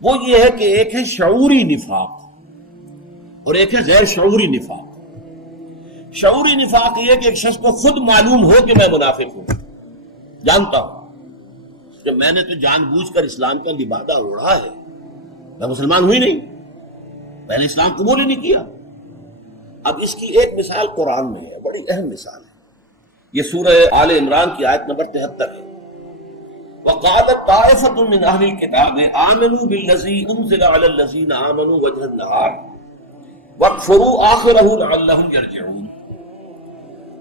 وہ یہ ہے کہ ایک ہے شعوری نفاق اور ایک ہے غیر شعوری نفاق۔ شعوری نفاق یہ کہ ایک شخص کو خود معلوم ہو کہ میں منافق ہوں، جانتا ہوں کہ میں نے تو جان بوجھ کر اسلام کا لبادہ اوڑھا ہے، میں مسلمان ہوئی نہیں، میں نے اسلام قبول ہی نہیں کیا۔ اب اس کی ایک مثال قرآن میں ہے، بڑی اہم مثال ہے، یہ سورہ آل عمران کی آیت نمبر 73 ہے۔ وَقَالَتْ طَائِفَةٌ مِّنْ أَهْلِ الْكِتَابِ آمِنُوا بِالَّذِي أُنزِلَ عَلَى الَّذِينَ آمَنُوا وَجْهَ النَّهَارِ وَاكْفُرُوا آخِرَهُ لَعَلَّهُمْ يَرْجِعُونَ۔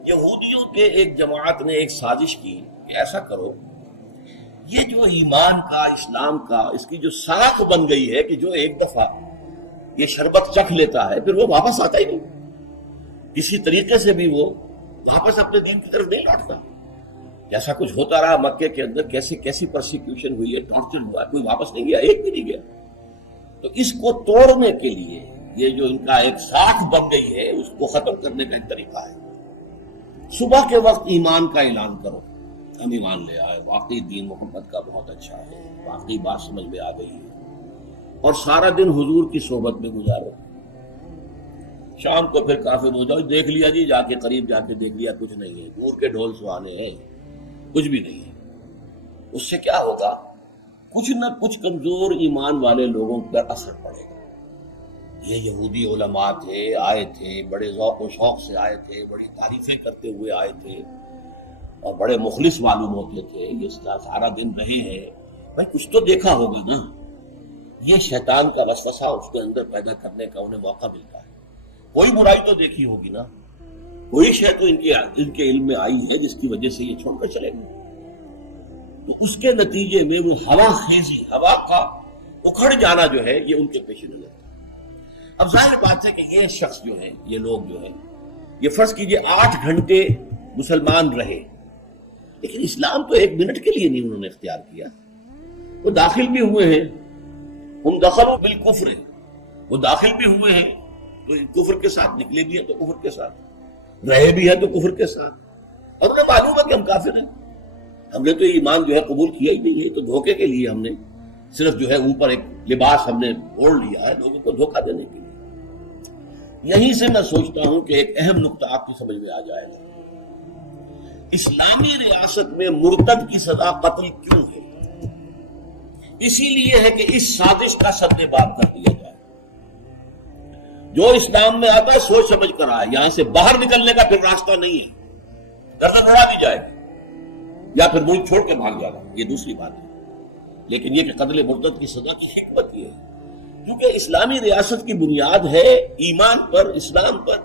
یہودیوں کے ایک جماعت نے ایک سازش کی کہ ایسا کرو، یہ جو ایمان کا، اسلام کا، اس کی جو ساکھ بن گئی ہے کہ جو ایک دفعہ یہ شربت چکھ لیتا ہے پھر وہ واپس آتا ہی نہیں، کسی طریقے سے بھی وہ واپس اپنے دین کی طرف نہیں لوٹتا۔ جیسا کچھ ہوتا رہا مکے کے اندر، کیسی پرسیکیوشن ہوئی ہے، ٹارچر ہوا ہے، کوئی واپس نہیں گیا، ایک بھی نہیں گیا۔ تو اس کو توڑنے کے لیے یہ جو ان کا ایک ساکھ بن گئی ہے، اس کو ختم کرنے کا ایک طریقہ ہے، صبح کے وقت ایمان کا اعلان کرو، ہم ایمان لے آئے، واقعی دین محمد کا بہت اچھا ہے، واقعی بات سمجھ میں آ گئی ہے، اور سارا دن حضور کی صحبت میں گزارو، شام کو پھر کافر ہو جاؤ، دیکھ لیا جی، جا کے قریب جا کے دیکھ لیا، کچھ نہیں ہے، دور کے ڈھول سہانے ہیں، کچھ بھی نہیں ہے۔ اس سے کیا ہوگا؟ کچھ نہ کچھ کمزور ایمان والے لوگوں پر اثر پڑے گا۔ یہ یہودی علماء تھے، آئے تھے، بڑے ذوق و شوق سے آئے تھے، بڑی تعریفیں کرتے ہوئے آئے تھے اور بڑے مخلص معلوم ہوتے تھے، یہ سارا دن رہے ہیں، بھائی کچھ تو دیکھا ہوگا نا۔ یہ شیطان کا وسوسہ اس کے اندر پیدا کرنے کا انہیں موقع ملتا ہے، کوئی برائی تو دیکھی ہوگی نا، کوئی شے تو ان کے علم میں آئی ہے جس کی وجہ سے یہ چھوڑ کر چلے گئے۔ تو اس کے نتیجے میں وہ ہوا خیزی، ہوا کا اکھڑ جانا جو ہے، یہ ان کے پیش نظر ہے۔ اب ظاہر بات ہے کہ یہ شخص جو ہے، یہ لوگ جو ہے، یہ فرض کیجئے 8 گھنٹے مسلمان رہے، لیکن اسلام تو 1 منٹ کے لیے نہیں انہوں نے اختیار کیا، وہ داخل بھی ہوئے ہیں، ہم دخلوا بالکفر، وہ داخل بھی ہوئے ہیں تو کفر کے ساتھ، نکلے بھی ہیں تو کفر کے ساتھ، رہے بھی ہیں تو کفر کے ساتھ، اور انہیں معلوم ہے کہ ہم کافر ہیں، ہم نے تو ایمان جو ہے قبول کیا ہی نہیں ہے، تو دھوکے کے لیے ہم نے صرف جو ہے اوپر ایک لباس ہم نے اوڑھ لیا ہے لوگوں کو دھوکہ دینے کے لیے۔ یہیں سے میں سوچتا ہوں کہ ایک اہم نقطہ آپ کی سمجھ میں آ جائے گا، اسلامی ریاست میں مرتد کی سزا قتل کیوں ہے؟ اسی لیے ہے کہ اس سازش کا سد باب کر دیا جائے، جو اسلام میں آتا ہے سوچ سمجھ کر آئے، یہاں سے باہر نکلنے کا پھر راستہ نہیں ہے، گردن اڑا دی جائے گی یا پھر ملک چھوڑ کے بھاگ جانا، یہ دوسری بات ہے۔ لیکن یہ کہ قتل مرتد کی سزا کی حکمت یہ ہے کیونکہ اسلامی ریاست کی بنیاد ہے ایمان پر، اسلام پر،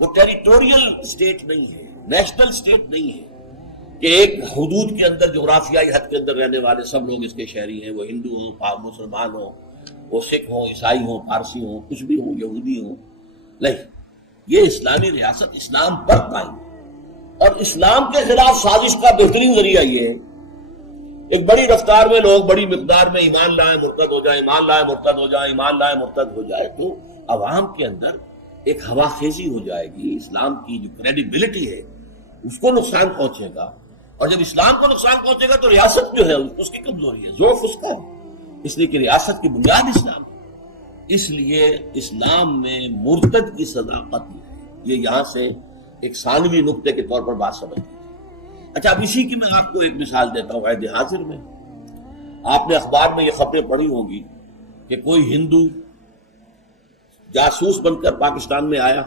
وہ ٹیریٹوریل اسٹیٹ نہیں ہے، نیشنل اسٹیٹ نہیں ہے کہ ایک حدود کے اندر، جغرافیائی حد کے اندر رہنے والے سب لوگ اس کے شہری ہیں، وہ ہندو ہوں، مسلمان ہوں، وہ سکھ ہوں، عیسائی ہوں، پارسی ہوں، کچھ بھی ہوں، یہودی ہوں، نہیں، یہ اسلامی ریاست اسلام پر قائم ہے۔ اور اسلام کے خلاف سازش کا بہترین ذریعہ یہ ہے، ایک بڑی رفتار میں لوگ بڑی مقدار میں ایمان لائے مرتد ہو جائیں، ایمان لائے مرتد ہو جائیں، ایمان لائے مرتد ہو جائے، تو عوام کے اندر ایک ہوا خیزی ہو جائے گی، اسلام کی جو کریڈیبلٹی ہے اس کو نقصان پہنچے گا، اور جب اسلام کو نقصان پہنچے گا تو ریاست جو ہے اس کی کمزوری ہے، ضعف اس کا ہے، اس لیے کہ ریاست کی بنیاد اسلام ہے۔ اس لیے اسلام میں مرتد کی سزا قتل ہے، یہ یہاں سے ایک ثانوی نقطے کے طور پر بات سمجھ لیجیے۔ اچھا، اب اسی کی میں آپ کو ایک مثال دیتا ہوں عہد حاضر میں۔ آپ نے اخبار میں یہ خبریں پڑھی ہوں گی کہ کوئی ہندو جاسوس بن کر پاکستان میں آیا،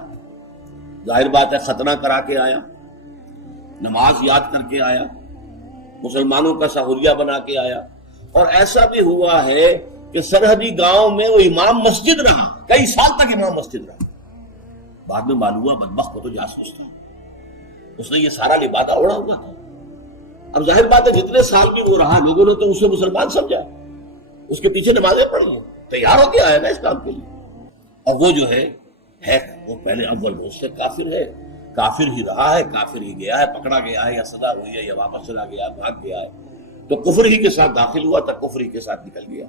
ظاہر بات ہے ختنہ کرا کے آیا، نماز یاد کر کے آیا، مسلمانوں کا سہولیہ بنا کے آیا، اور ایسا بھی ہوا ہے کہ سرحدی گاؤں میں وہ امام مسجد رہا، کئی سال تک امام مسجد رہا، بعد میں معلوم ہوا بدبخت کو تو جاسوس تھا، اس نے یہ سارا لبادہ اوڑھا ہوا تھا۔ اب ظاہر بات ہے جتنے سال بھی وہ رہا، لوگوں نے تو اسے مسلمان سمجھا، اس کے پیچھے نمازیں پڑھی ہیں، تیار ہو کے آیا نا اس کام کے لیے، اور وہ جو ہے وہ پہلے اول وہ اس سے کافر ہے، کافر ہی رہا ہے، کافر ہی گیا ہے، پکڑا گیا ہے یا سزا ہوئی ہے یا واپس چلا گیا، بھاگ گیا ہے، تو کفر ہی کے ساتھ داخل ہوا تھا، کفر ہی کے ساتھ نکل گیا۔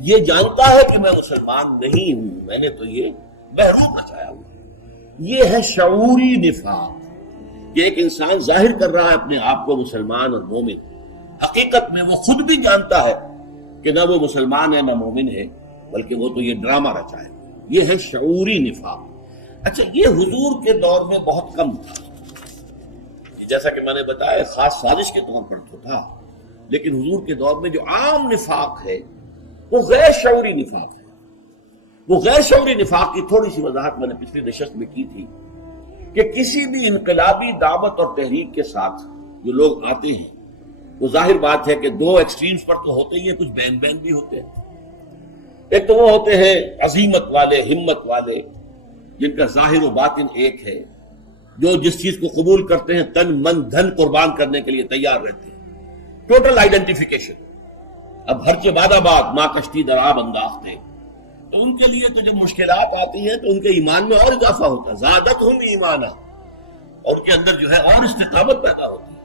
یہ جانتا ہے کہ میں مسلمان نہیں ہوں، میں نے تو یہ محروم مچایا ہوا۔ یہ ہے شعوری نفاق، کہ ایک انسان ظاہر کر رہا ہے اپنے آپ کو مسلمان اور مومن، حقیقت میں وہ خود بھی جانتا ہے کہ نہ وہ مسلمان ہے نہ مومن ہے، بلکہ وہ تو یہ ڈرامہ رچا ہے. یہ ہے شعوری نفاق. اچھا، یہ حضور کے دور میں بہت کم تھا، جیسا کہ میں نے بتایا خاص سازش کے طور پر تو تھا، لیکن حضور کے دور میں جو عام نفاق ہے وہ غیر شعوری نفاق ہے. وہ غیر شعوری نفاق کی تھوڑی سی وضاحت میں نے پچھلی نشست میں کی تھی کہ کسی بھی انقلابی دعوت اور تحریک کے ساتھ جو لوگ آتے ہیں، وہ ظاہر بات ہے کہ دو ایکسٹریمز پر تو ہوتے ہی ہیں، کچھ بین بین بھی ہوتے ہیں. ایک تو وہ ہوتے ہیں عزیمت والے، ہمت والے، جن کا ظاہر و باطن ایک ہے، جو جس چیز کو قبول کرتے ہیں تن من دھن قربان کرنے کے لیے تیار رہتے ہیں. Total identification. اب ہر چہ باد آباد ماں کشتی درآب انداختے، تو ان کے لیے تو جب مشکلات آتی ہیں تو ان کے ایمان میں اور اضافہ ہوتا ہے. زادتہم ایمانا، اور ان کے اندر جو ہے اور استقامت پیدا ہوتی ہے،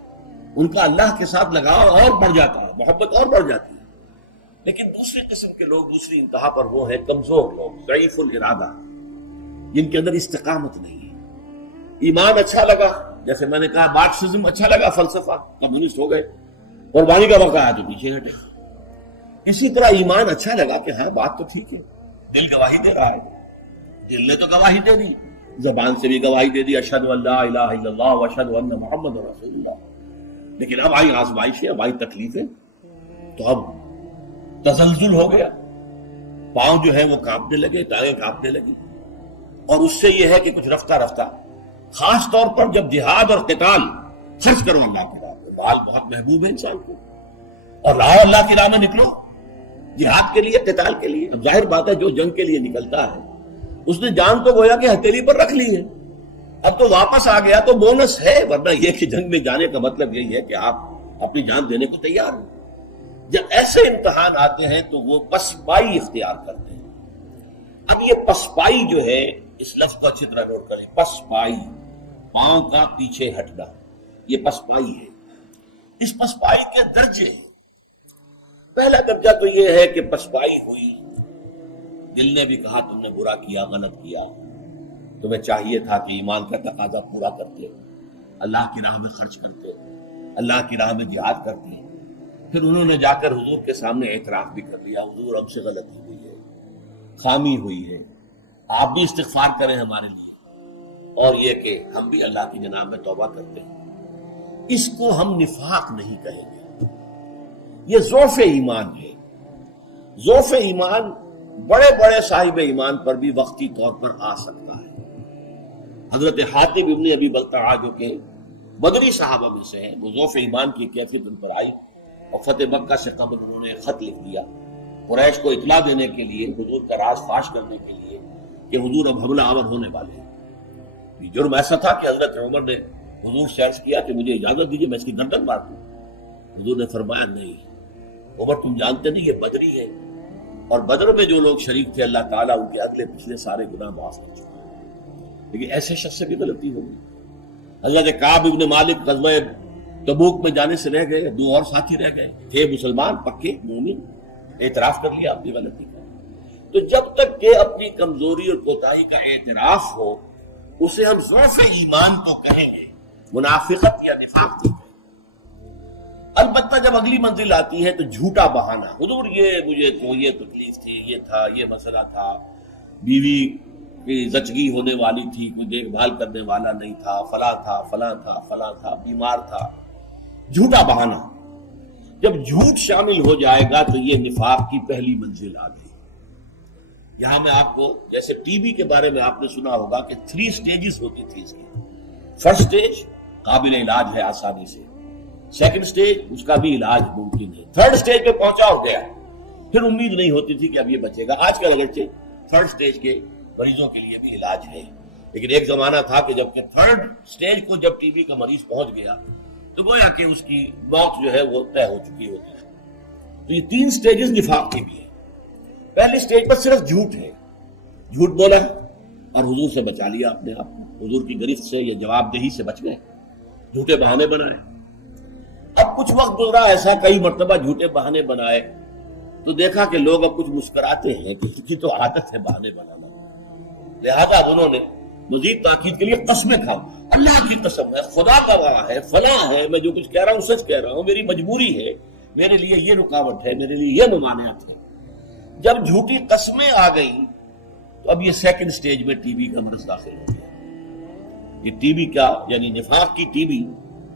ان کا اللہ کے ساتھ لگاؤ اور بڑھ جاتا ہے، محبت اور بڑھ جاتی ہے. لیکن دوسری قسم کے لوگ، دوسری انتہا پر وہ ہیں کمزور لوگ، ضعیف الارادہ، جن کے اندر استقامت نہیں ہے. ایمان اچھا لگا، جیسے میں نے کہا مارکسزم اچھا لگا، فلسفہ، کمیونسٹ ہو گئے، قربانی کا موقع آیا تو پیچھے ہٹے. اسی طرح ایمان اچھا لگا کہ ہاں بات تو ٹھیک ہے، دل گواہی دے رہا ہے، دل نے تو گواہی دے دی، زبان سے بھی گواہی دے دی، اشہد ان لا الہ الا اللہ واشہد ان محمد رسول اللہ. لیکن اب آئی آزمائشیں، اب آئی تکلیفیں، تو اب تزلزل ہو گیا، پاؤں جو ہے وہ کانپنے لگے، ٹانگیں کانپنے لگی. اور اس سے یہ ہے کہ کچھ رفتہ رفتہ، خاص طور پر جب جہاد اور قتال، خرچ کرو اللہ کی راہ میں، مال بہت محبوب ہے انسان کو، اور لاؤ اللہ کی راہ میں، نکلو جہاد کے لیے، قتال کے لیے. اب ظاہر بات ہے جو جنگ کے لیے نکلتا ہے اس نے جان تو گویا کہ ہتھیلی پر رکھ لی ہے، اب تو واپس آ گیا تو بونس ہے، ورنہ یہ کہ جنگ میں جانے کا مطلب یہی ہے کہ آپ اپنی جان دینے کو تیار ہیں. جب ایسے امتحان آتے ہیں تو وہ پسپائی اختیار کرتے ہیں. اب یہ پسپائی جو ہے، اس لفظ کو اچھی طرح نوٹ کریں، پسپائی، پاؤں کا پیچھے ہٹنا، یہ پسپائی ہے. اس پسپائی کے درجے ہیں. پہلا درجہ تو یہ ہے کہ پسپائی ہوئی، دل نے بھی کہا تم نے برا کیا، غلط کیا، تمہیں چاہیے تھا کہ ایمان کا تقاضا پورا کرتے، اللہ کی راہ میں خرچ کرتے، اللہ کی راہ میں جہاد کرتے. پھر انہوں نے جا کر حضور کے سامنے اعتراف بھی کر لیا، حضور ہم سے غلطی ہوئی ہے، خامی ہوئی ہے، آپ بھی استغفار کریں ہمارے لیے، اور یہ کہ ہم بھی اللہ کی جناب میں توبہ کرتے ہیں. اس کو ہم نفاق نہیں کہیں گے، یہ ضعف ایمان ہے. ضعف ایمان بڑے بڑے صاحب ایمان پر بھی وقتی طور پر آ سکتا ہے. حضرت حاتب ابن ابی بلتعہ جو کہ بدری صحابہ میں سے ہیں، وہ ضعف ایمان کی کیفیت ان پر آئی، اور فتح مکہ سے قبل انہوں نے خط لکھ دیا قریش کو اطلاع دینے کے لیے، حضور کا راز فاش کرنے کے لیے کہ حضور اب حملہ آور ہونے والے ہیں. یہ جرم ایسا تھا کہ حضرت عمر نے حضور سے عرض کیا کہ مجھے اجازت دیجیے میں اس کی گردن مار دوں. حضور نے فرمایا نہیں عمر، تم جانتے نہیں یہ بدری ہے، اور بدر میں جو لوگ شریک تھے اللہ تعالیٰ ان کے اگلے پچھلے سارے گناہ معاف کر چکے. لیکن ایسے شخص سے بھی غلطی ہوگی. حضرت کعب ابن مالک غزوہ تبوک میں جانے سے رہ گئے، دو اور ساتھی رہ گئے تھے، مسلمان پکے مومن، اعتراف کر لیا اپنی غلطی کا. تو جب تک کہ اپنی کمزوری اور کوتاہی کا اعتراف ہو، اسے ہم ضعف ایمان تو کہیں گے، منافقت یا نفاق تو کہیں گے. البتہ جب اگلی منزل آتی ہے تو جھوٹا بہانہ، حضور یہ مجھے تو یہ تکلیف تھی، یہ تھا، یہ مسئلہ تھا، بیوی کی زچگی ہونے والی تھی، کوئی دیکھ بھال کرنے والا نہیں تھا، فلاں تھا، فلاں تھا، فلاں تھا، بیمار تھا. جھوٹا بہانہ، جب جھوٹ شامل ہو جائے گا تو یہ نفاق کی پہلی منزل آ گئی. یہاں میں آپ کو، جیسے ٹی بی کے بارے میں آپ نے سنا ہوگا کہ 3 سٹیجز ہوتی تھی اس کی. فرسٹ سٹیج قابل علاج ہے آسانی سے، سیکنڈ سٹیج اس کا بھی علاج ممکن ہے، تھرڈ سٹیج پہ پہنچا اور گیا، پھر امید نہیں ہوتی تھی کہ اب یہ بچے گا. آج کل اگرچہ تھرڈ سٹیج کے مریضوں کے لیے بھی علاج ہے، لیکن ایک زمانہ تھا کہ جب کہ تھرڈ سٹیج کو جب ٹی بی کا مریض پہنچ گیا تو گویا کہ اس کی موت جو ہے وہ طے ہو چکی ہوتی ہے. تو یہ 3 سٹیجز نفاق کے بھی ہیں. پہلے سٹیج پر صرف جھوٹ ہے، جھوٹ بولا اور حضور سے بچا لیا اپنے آپ کو، حضور کی گرفت سے یا جواب دہی سے بچ گئے، جھوٹے بہانے بنائے. اب کچھ وقت گزرا، ایسا کئی مرتبہ جھوٹے بہانے بنائے تو دیکھا کہ لوگ اب کچھ مسکراتے ہیں کہ اس کی تو عادت ہے بہانے بنانا. لہذا انہوں نے مزید تاکید کے لیے قسمیں کھاؤ، اللہ کی قسم ہے، خدا کا گواہ ہے، فلاں ہے، میں جو کچھ کہہ رہا ہوں سچ کہہ رہا ہوں، میری مجبوری ہے، میرے لیے یہ رکاوٹ ہے، میرے لیے یہ ممانعت ہے۔ جب جھوٹی قسمیں آ گئیں تو اب یہ سیکنڈ سٹیج میں ٹی بی کا مرض داخل ہو گیا۔ یہ ٹی بی کا یعنی نفاق کی ٹی بی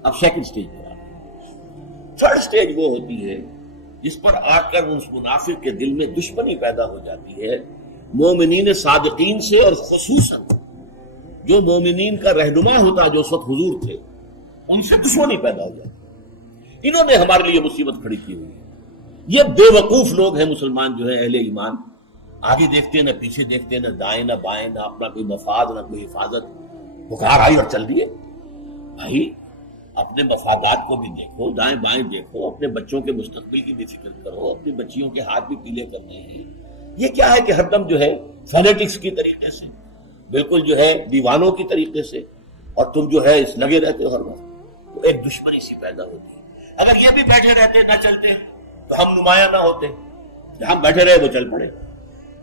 اب سیکنڈ سٹیج پر آ گئی۔ تھرڈ سٹیج وہ ہوتی ہے جس پر آ کر اس منافق کے دل میں دشمنی پیدا ہو جاتی ہے مومنین صادقین سے، اور خصوصاً جو مومنین کا رہنما ہوتا جو اس وقت حضور تھے ان سے دشمنی پیدا ہو جاتی۔ انہوں نے ہمارے لیے مصیبت کھڑی کی ہوئی ہے۔ یہ بے وقوف لوگ ہیں مسلمان جو ہیں اہل ایمان، آگے دیکھتے نہ پیچھے دیکھتے، نہ دائیں نہ بائیں، نہ اپنا کوئی مفاد نہ کوئی حفاظت، بخار آئی اور چل دیے۔ بھائی اپنے مفادات کو بھی دیکھو، دائیں بائیں دیکھو، اپنے بچوں کے مستقبل کی بھی فکر کرو، اپنی بچیوں کے ہاتھ بھی پیلے کرنے ہیں۔ یہ کیا ہے کہ ہر دم جو ہے فینیٹکس کی طریقے سے، بالکل جو ہے دیوانوں کی طریقے سے، اور تم جو ہے اس لگے رہتے ہو ہر وقت، تو ایک دشمنی سی پیدا ہوتی ہے۔ اگر یہ بھی بیٹھے رہتے نہ چلتے تو ہم نمایاں نہ ہوتے، ہم بیٹھے رہے وہ چل پڑے۔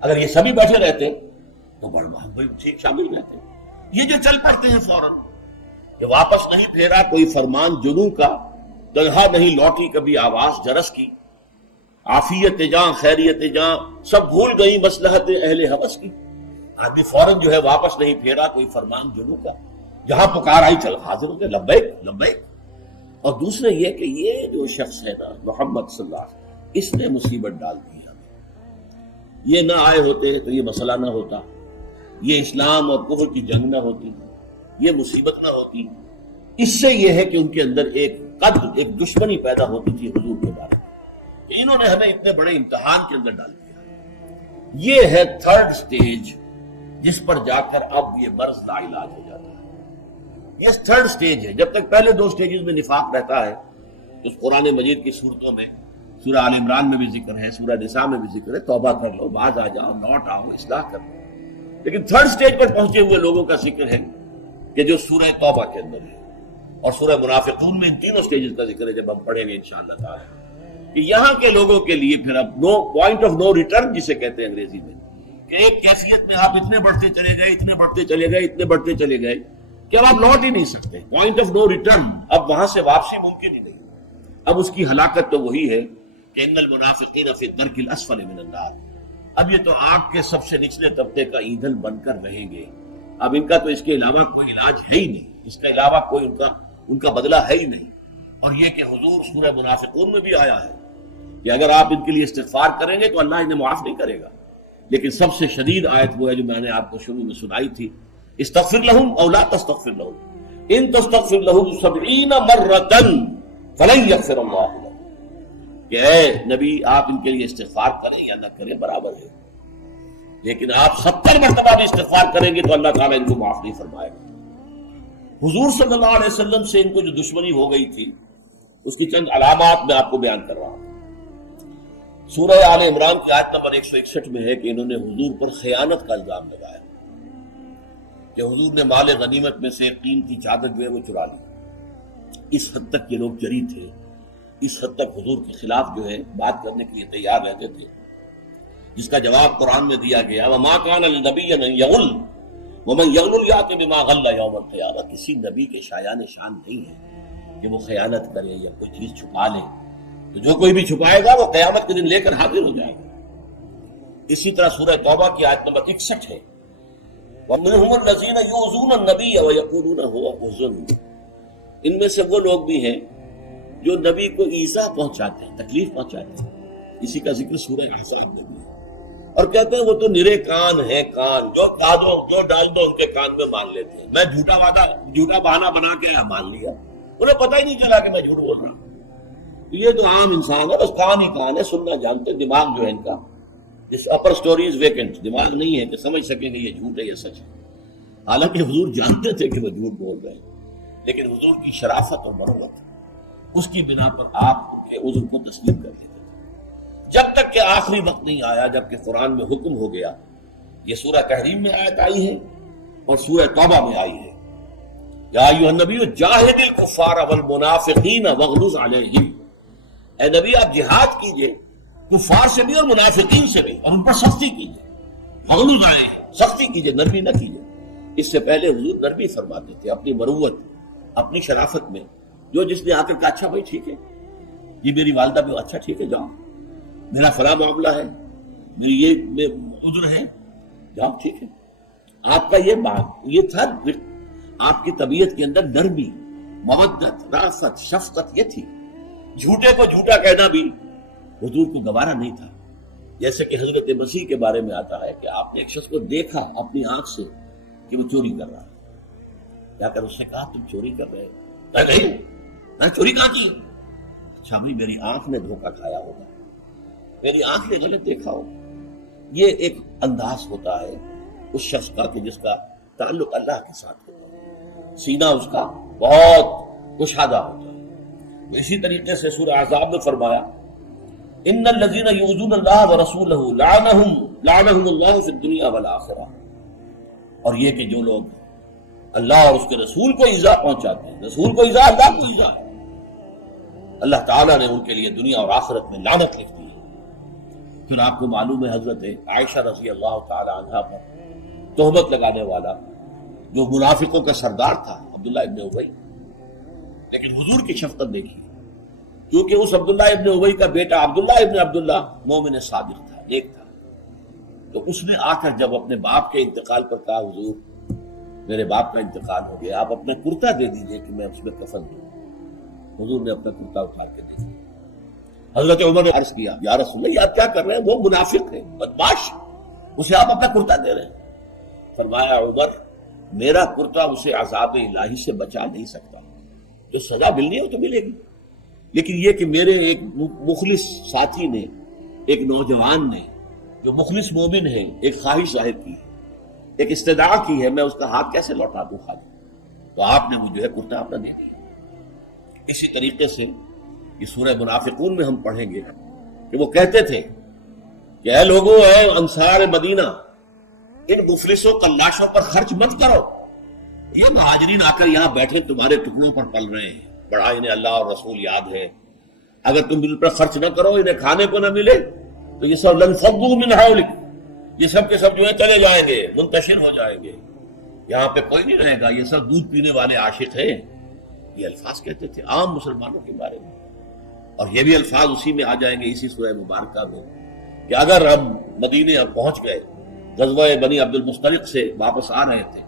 اگر یہ سبھی بیٹھے رہتے تو بڑا ہم بھی ٹھیک شامل رہتے۔ یہ جو چل پڑتے ہیں فوراً کہ واپس نہیں پھیرا کوئی فرمان جنوں کا، تنہا نہیں لوٹی کبھی آواز جرس کی، عافیت جاں خیریت جاں سب بھول گئی مصلحت اہل ہوس کی۔ آدمی فوراً جو ہے واپس نہیں پھیرا کوئی فرمان جنوں کا، جہاں پکار آئی چل حاضر ہوتے، لبیک لبیک۔ اور دوسرے یہ کہ یہ جو شخص ہے نا محمد صلی اللہ علیہ وسلم، اس نے مصیبت ڈال دی ہمیں۔ یہ نہ آئے ہوتے تو یہ مسئلہ نہ ہوتا، یہ اسلام اور کفر کی جنگ نہ ہوتی، یہ مصیبت نہ ہوتی۔ اس سے یہ ہے کہ ان کے اندر ایک دشمنی پیدا ہوتی تھی حضور کے بارے میں، کہ انہوں نے ہمیں اتنے بڑے امتحان کے اندر ڈال دیا۔ یہ ہے تھرڈ سٹیج جس پر جا کر اب یہ مرض لا علاج ہو جاتا ہے۔ یہ تھرڈ سٹیج ہے۔ جب تک پہلے دو سٹیجز میں نفاق رہتا ہے، اس قرآن مجید کی صورتوں میں سورہ آل عمران میں بھی ذکر ہے، سورہ نساء میں بھی ذکر ہے، توبہ کر لو، باز آ جاؤ، لوٹ آؤ، اصلاح کر لو۔ لیکن تھرڈ سٹیج پر پہنچے ہوئے لوگوں کا ذکر ہے کہ جو سورہ توبہ کے اندر ہے، اور سورہ منافقون میں ان تینوں سٹیجز کا ذکر ہے جب ہم پڑھیں گے انشاءاللہ تعالی، کہ یہاں کے لوگوں کے لیے پھر اب نو پوائنٹ آف نو ریٹرن جسے کہتے ہیں انگریزی میں، کہ ایک کیفیت میں آپ اتنے بڑھتے چلے گئے، اتنے بڑھتے چلے گئے، اتنے بڑھتے چلے گئے کہ اب آپ لوٹ ہی نہیں سکتے۔ پوائنٹ آف نو ریٹرن، اب وہاں سے واپسی ممکن ہی نہیں۔ اب اس کی ہلاکت تو وہی ہے کہ ان المنافقین فی الدرک الاسفل من النار، اب یہ تو آگ کے سب سے نچلے طبقے کا ایندھن بن کر رہیں گے۔ اب ان کا تو اس کے علاوہ کوئی علاج ہے ہی نہیں، اس کے علاوہ کوئی ان کا بدلہ ہے ہی نہیں۔ اور یہ کہ حضور سورہ منافقون میں بھی آیا ہے کہ اگر آپ ان کے لیے استغفار کریں گے تو اللہ انہیں معاف نہیں کرے گا۔ لیکن سب سے شدید آیت وہ ہے جو میں نے آپ کو شروع میں سنائی تھی، استغفر لہم او لا تستغفر لہم ان تستغفر لہم 70 مرۃ فلن یغفر اللہ لہم، کہ اے نبی آپ ان کے لیے استغفار کریں یا نہ کریں برابر ہے، لیکن آپ 70 مرتبہ بھی استغفار کریں گے تو اللہ تعالیٰ ان کو معاف نہیں فرمائے گا۔ حضور صلی اللہ علیہ وسلم سے ان کو جو دشمنی ہو گئی تھی اس کی چند علامات میں آپ کو بیان کر رہا ہوں۔ سورہ آل عمران کی آیت نمبر 161 میں ہے کہ انہوں نے حضور پر خیانت کا الزام لگایا کہ حضور نے مال غنیمت میں سے ایک قیمتی چادر جو ہے وہ چرا لی۔ اس حد تک یہ لوگ جری تھے، اس حد تک حضور کے خلاف جو ہے بات کرنے کے لیے تیار رہتے تھے، جس کا جواب قرآن میں دیا گیا وَمَا كَانَ لِنَبِيٍّ أَن يَغُلَّ وَمَن يَغْلُلْ يَأْتِ بِمَا غَلَّ يَوْمَ الْقِيَامَةِ۔ کسی نبی کے شایان شان نہیں ہے کہ وہ خیانت کرے یا کوئی چیز چھپا لے، تو جو کوئی بھی چھپائے گا وہ قیامت کے دن لے کر حاضر ہو جائے گا۔ اسی طرح سورہ توبہ کی آیت نمبر 61 ہے وَمِنْهُمُ الَّذِينَ يُؤْذُونَ النَّبِيَّ وَيَقُولُونَ هُوَ أُذُنٌ، ان میں سے وہ لوگ بھی ہیں جو نبی کو ایذا پہنچاتے ہیں، تکلیف پہنچاتے ہیں۔ اسی کا ذکر سورہ احزاب میں بھی ہے، اور کہتے ہیں وہ تو نرے کان ہیں، کان جو ڈال دو ان کے کان میں مان لیتے ہیں۔ میں جھوٹا بہانہ بنا کے مان لیا، انہیں پتہ ہی نہیں چلا کہ میں جھوٹ بول رہا ہوں۔ یہ تو عام انسان ہے، بس کان ہی کان ہے، سننا جانتے، دماغ جو ہے ان کا اس اپر سٹوری از ویکنٹ، دماغ نہیں ہے کہ سمجھ سکیں گے یہ جھوٹ ہے یہ سچ ہے۔ حالانکہ حضور جانتے تھے کہ وہ جھوٹ بول رہے ہیں، لیکن حضور کی شرافت اور مروت اس کی بنا پر آپ کے عذر کو تسلیم کر لیتے تھے، جب تک کہ آخری وقت نہیں آیا جب کہ قرآن میں حکم ہو گیا۔ یہ سورہ تحریم میں آیت آئی ہے اور سورہ توبہ میں آئی ہے، یا ایھا النبی جاہد الکفار والمنافقین واغلظ علیہم، اے نبی آپ جہاد کیجئے کفار سے بھی اور منافقین سے بھی، اور ان پر سختی کیجئے، واغلظ علیہم، سختی کیجئے، نرمی نہ کیجئے۔ اس سے پہلے حضور نرمی فرماتے تھے اپنی مروت، اپنی شرافت میں، جو جس نے آ کر کہا اچھا بھائی ٹھیک ہے، یہ میری والدہ بھی، اچھا ٹھیک ہے جاؤ، میرا فلاں معاملہ ہے، میری یہ عذر ہے، جاؤ ٹھیک ہے. آپ کا یہ بات یہ تھا، آپ کی طبیعت کے اندر نرمی، مودت، رافت، شفقت یہ تھی. جھوٹے کو جھوٹا کہنا بھی حضور کو گوارا نہیں تھا. جیسے کہ حضرت مسیح کے بارے میں آتا ہے کہ آپ نے ایک شخص کو دیکھا اپنی آنکھ سے کہ وہ چوری کر رہا ہے، جا کر اس سے کہا تم چوری کر رہے ہو؟ نہیں، میں چوری کہاں کی؟ اچھا بھائی میری آنکھ نے دھوکہ کھایا ہوگا، میری آنکھ نے غلط دیکھا ہوگا. یہ ایک انداز ہوتا ہے اس شخص کا کہ جس کا تعلق اللہ کے ساتھ ہوتا ہے، سینہ اس کا بہت کشادہ ہوتا ہے. اسی طریقے سے سورہ احزاب میں فرمایا ان الذين يؤذون الله ورسوله لعنهم الله في الدنيا والآخرة. اور یہ کہ جو لوگ اللہ اور اس کے رسول کو ایذا پہنچاتے ہیں، رسول کو ایذا، اللہ کو ایذا ہے، اللہ تعالیٰ نے ان کے لیے دنیا اور آخرت میں لعنت لکھ دی ہے. پھر آپ کو معلوم ہے حضرت عائشہ رضی اللہ تعالی عنہا پر تہمت لگانے والا جو منافقوں کا سردار تھا عبداللہ ابن ابی، لیکن حضور کی شفقت دیکھی کیونکہ اس عبداللہ ابن ابی کا بیٹا عبداللہ ابن عبداللہ مومن صادق تھا، نیک تھا. تو اس نے آ کر جب اپنے باپ کے انتقال پر کہا حضور میرے باپ کا انتقال ہو گیا، آپ اپنا کرتا دے دیجئے کہ میں اس میں کفن دوں. حضور نے اپنا کرتا اٹھا کے دے دیا. حضرت عمر نے عرض کیا یا رسول اللہ آپ کیا کر رہے ہیں، وہ منافق ہے، بدمعاش، اسے آپ اپنا کرتا دے رہے ہیں. فرمایا عمر میرا کرتا اسے عذاب الہی سے بچا نہیں سکتا، جو سزا ملنی ہو تو ملے گی، لیکن یہ کہ میرے ایک مخلص ساتھی نے، ایک نوجوان نے جو مخلص مومن ہے، ایک خواہش ظاہر کی ہے، ایک استدعا کی ہے، میں اس کا ہاتھ کیسے لوٹا دوں خالی؟ تو آپ نے وہ جو ہے کرتا اپنا دے دیا. اسی طریقے سے یہ سورہ منافقون میں ہم پڑھیں گے کہ وہ کہتے تھے کہ اے لوگوں، اے انصار مدینہ، ان مفلسوں قلاشوں پر خرچ مت کرو. یہ مہاجرین آ کر یہاں بیٹھے تمہارے ٹکڑوں پر پل رہے ہیں، بڑا انہیں اللہ اور رسول یاد ہے، اگر تم ان پر خرچ نہ کرو، انہیں کھانے کو نہ ملے تو یہ سب لنفضوا من حولک، یہ سب کے سب جو ہے چلے جائیں گے، منتشر ہو جائیں گے، یہاں پہ کوئی نہیں رہے گا، یہ سب دودھ پینے والے عاشق ہیں. یہ الفاظ کہتے تھے عام مسلمانوں کے بارے میں. اور یہ بھی الفاظ اسی میں آ جائیں گے اسی سورہ مبارکہ میں کہ اگر ہم مدینے ہم پہنچ گئے، غزوہ بنی عبد المصطلق سے واپس آ رہے تھے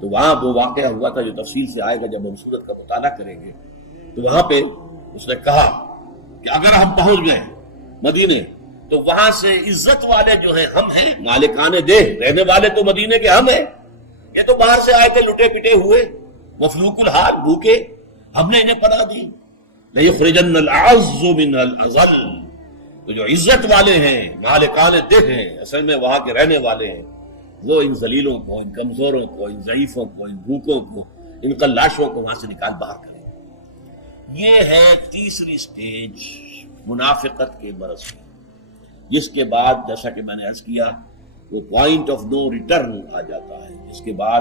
تو وہاں وہ واقعہ ہوا تھا جو تفصیل سے آئے گا جب ہم سورت کا مطالعہ کریں گے. تو وہاں پہ اس نے کہا کہ اگر ہم پہنچ گئے مدینے تو وہاں سے عزت والے جو ہیں ہم ہیں، مالکان دہ رہنے والے تو مدینے کے ہم ہیں، یہ تو باہر سے آئے تھے لٹے پٹے ہوئے، مفلوق الحال، بھوکے، ہم نے انہیں پناہ دی. لَيُخْرِجَنَّ الْأَعَزُّ مِنَ الْأَذَلِّ. تو جو عزت والے ہیں، مالکان دہ ہیں، اصل میں وہاں کے رہنے والے ہیں، وہ ان ذلیلوں کو، ان کمزوروں کو، ان ضعیفوں کو، ان بھوکوں کو، ان قلاشوں کو وہاں سے نکال باہر کریں. یہ ہے تیسری سٹیج منافقت کے مرض کی، جس کے بعد جیسا کہ میں نے عرض کیا وہ پوائنٹ آف نو ریٹرن آ جاتا ہے، جس کے بعد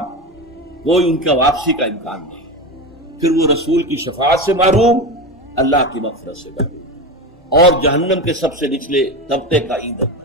کوئی ان کا واپسی کا امکان نہیں. پھر وہ رسول کی شفاعت سے محروم، اللہ کی مغفرت سے محروم، اور جہنم کے سب سے نچلے طبقے کا ایندھن.